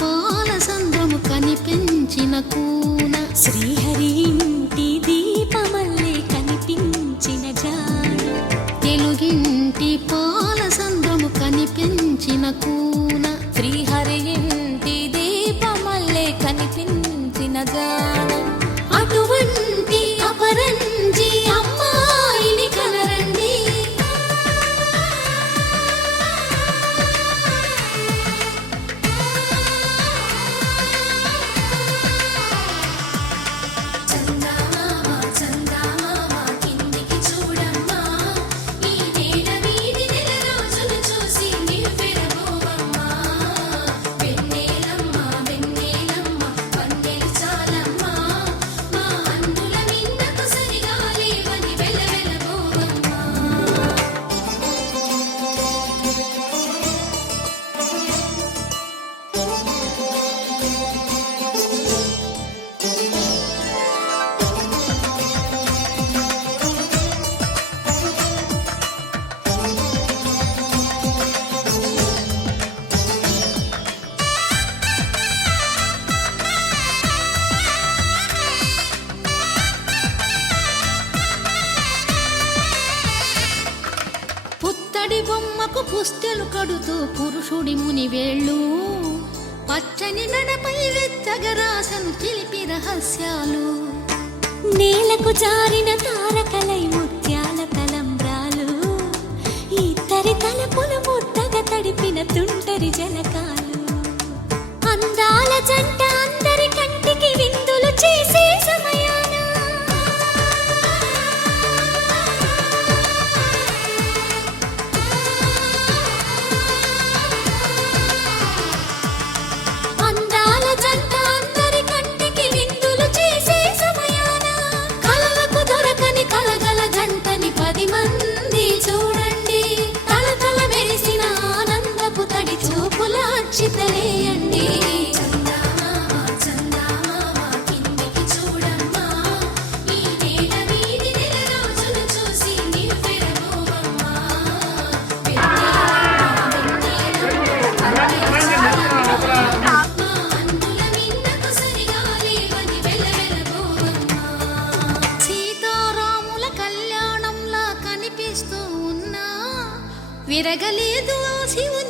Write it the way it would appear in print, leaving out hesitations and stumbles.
పాల సంద్రము కనిపించిన కూన, శ్రీహరి ఇంటి దీపమల్లే కనిపించిన జాడ, తెలుగింటి పాల సంద్రము కనిపించిన కూన, శ్రీహరి ఇంటి దీపమల్లే కనిపించిన జాడ. అటువంటి అపరంజి అమ్మాయిని కనరండి. పుత్తడి బొమ్మకు పుస్తెలు కడుతూ పురుషుడి ముని వేళ్ళు, పచ్చని నడపై వెచ్చగరాసను చిలిపి రహస్యాలు, నేలకు జారిన తారకలై ముత్యాల తలంబ్రాలు, ఇద్దరి తలపులు ముద్దగా తడిపిన తుంటరి జలకాలు, అందాల జంట అందరి కంటికి విందులు చేసే సమయాన చితలేయండి. సీతారాముల కళ్యాణంలా కనిపిస్తూ ఉన్నా విరగలేదు శివుని